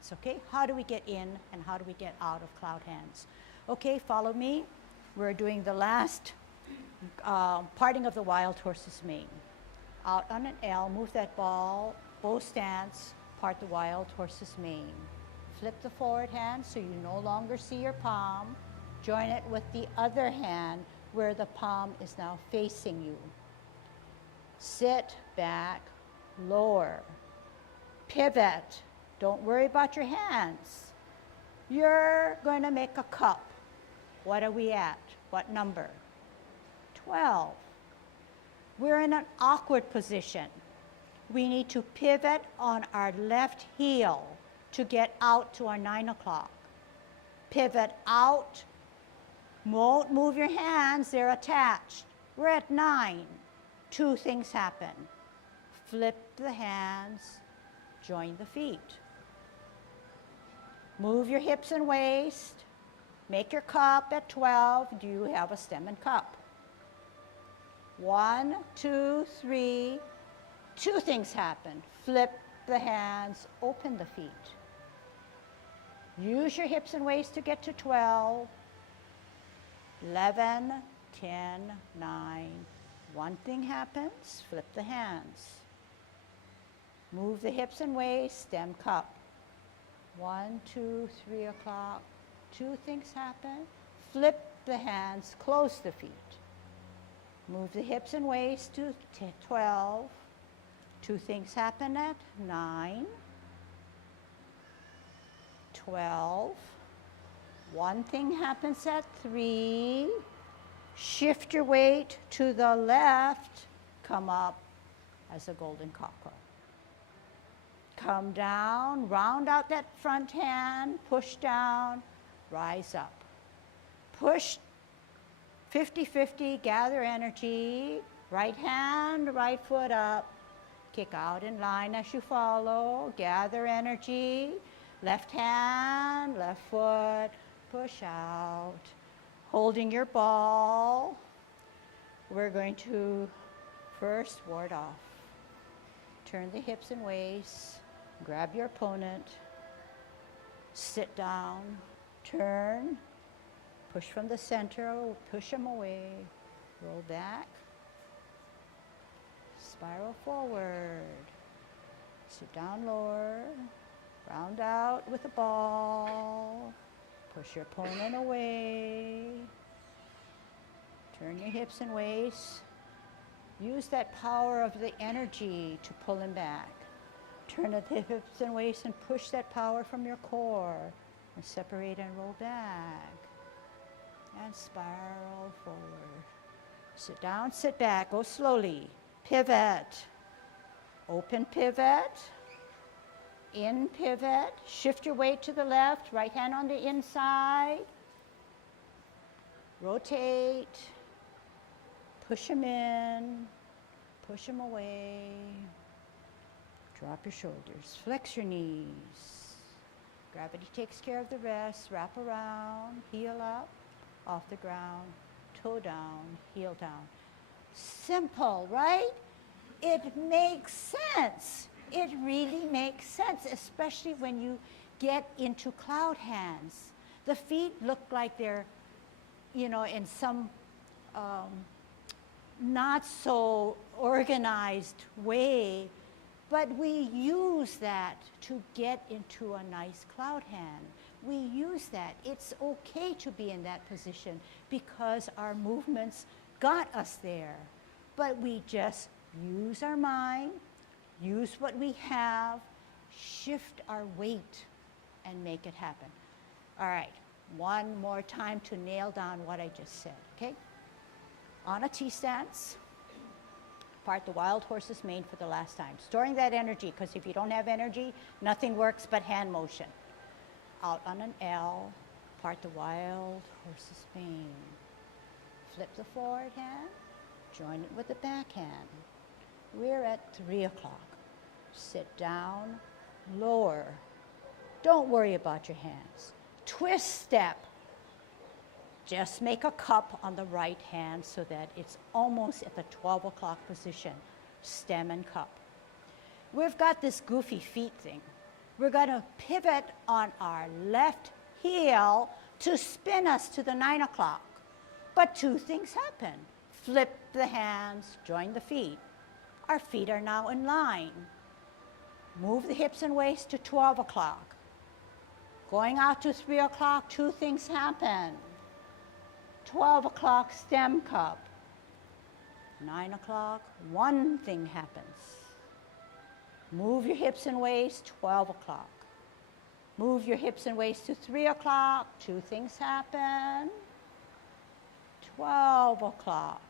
hands, okay? How do we get in and how do we get out of cloud hands? Okay, follow me. We're doing the last parting of the wild horse's mane. Out on an L, move that ball, bow stance, part the wild horse's mane. Flip the forward hand so you no longer see your palm. Join it with the other hand where the palm is now facing you. Sit back, lower. Pivot. Don't worry about your hands. You're going to make a cup. What are we at? What number? 12. We're in an awkward position. We need to pivot on our left heel to get out to our 9 o'clock. Pivot out. Won't move your hands, they're attached. We're at 9. 2 things happen. Flip the hands, join the feet. Move your hips and waist. Make your cup at 12. Do you have a stem and cup? 1, 2, 3. 2 things happen. Flip the hands, open the feet. Use your hips and waist to get to 12. 11, 10, 9. 1 thing happens, flip the hands. Move the hips and waist, stem cup. 1, 2, 3 o'clock. 2 things happen, flip the hands, close the feet. Move the hips and waist to 12. 2 things happen at 9, 12. 1 thing happens at 3. Shift your weight to the left. Come up as a golden cockerel. Come down, round out that front hand, push down, rise up. Push 50-50, gather energy. Right hand, right foot up. Kick out in line as you follow. Gather energy. Left hand, left foot, push out. Holding your ball. We're going to first ward off. Turn the hips and waist. Grab your opponent. Sit down. Turn. Push from the center. Push them away. Roll back. Spiral forward. Sit down lower. Round out with the ball. Push your opponent away. Turn your hips and waist. Use that power of the energy to pull him back. Turn the hips and waist and push that power from your core. And separate and roll back. And spiral forward. Sit down, sit back, go slowly. Pivot. Open pivot. In pivot. Shift your weight to the left. Right hand on the inside. Rotate. Push him in. Push him away. Drop your shoulders. Flex your knees. Gravity takes care of the rest. Wrap around. Heel up. Off the ground. Toe down. Heel down. Simple, right? It makes sense. It really makes sense, especially when you get into cloud hands. The feet look like they're, in some not so organized way, but we use that to get into a nice cloud hand. We use that. It's okay to be in that position because our movements got us there. But we just use our mind, use what we have, shift our weight, and make it happen. All right, one more time to nail down what I just said, okay? On a T-stance, part the wild horse's mane for the last time. Storing that energy, because if you don't have energy, nothing works but hand motion. Out on an L, part the wild horse's mane. Flip the forward hand, join it with the back hand. We're at 3 o'clock. Sit down, lower. Don't worry about your hands. Twist step. Just make a cup on the right hand so that it's almost at the 12 o'clock position. Stem and cup. We've got this goofy feet thing. We're going to pivot on our left heel to spin us to the 9 o'clock. But two things happen. Flip the hands, join the feet. Our feet are now in line. Move the hips and waist to 12 o'clock. Going out to 3 o'clock, two things happen. 12 o'clock, stem cup. 9 o'clock, one thing happens. Move your hips and waist, 12 o'clock. Move your hips and waist to 3 o'clock, two things happen. 12 o'clock.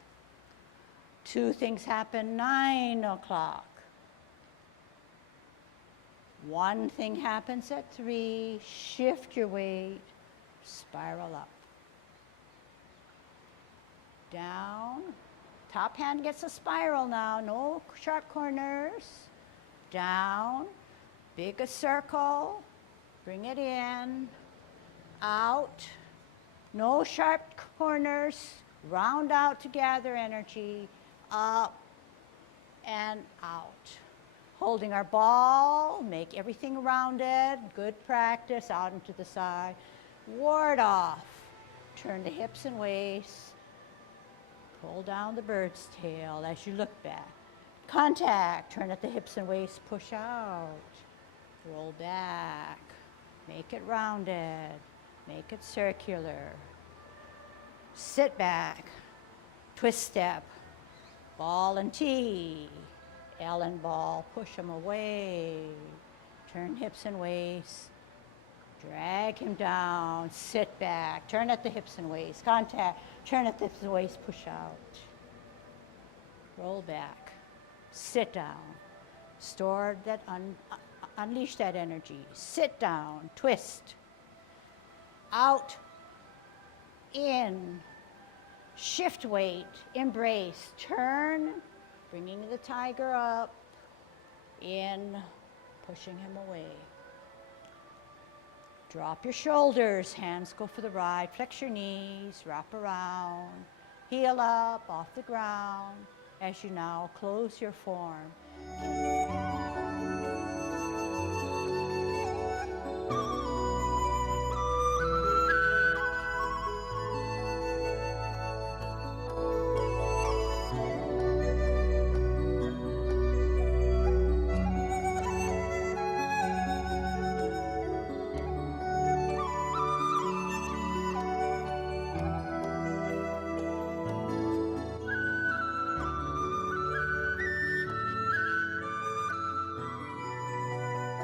Two things happen, 9 o'clock. One thing happens at 3, shift your weight, spiral up. Down, top hand gets a spiral now, no sharp corners. Down, big a circle, bring it in, out, no sharp corners, round out to gather energy, up and out. Holding our ball, make everything rounded, good practice, out and to the side. Ward off, turn the hips and waist, pull down the bird's tail as you look back. Contact, turn at the hips and waist, push out, roll back, make it rounded, make it circular. Sit back, twist step, ball and T, L and ball, push them away, turn hips and waist, drag him down, sit back, turn at the hips and waist, contact, turn at the hips and waist, push out, roll back, sit down, store that, unleash that energy, sit down, twist, out, in, shift weight, embrace, turn, bringing the tiger up, in, pushing him away. Drop your shoulders, hands go for the ride, flex your knees, wrap around, heel up off the ground as you now close your form.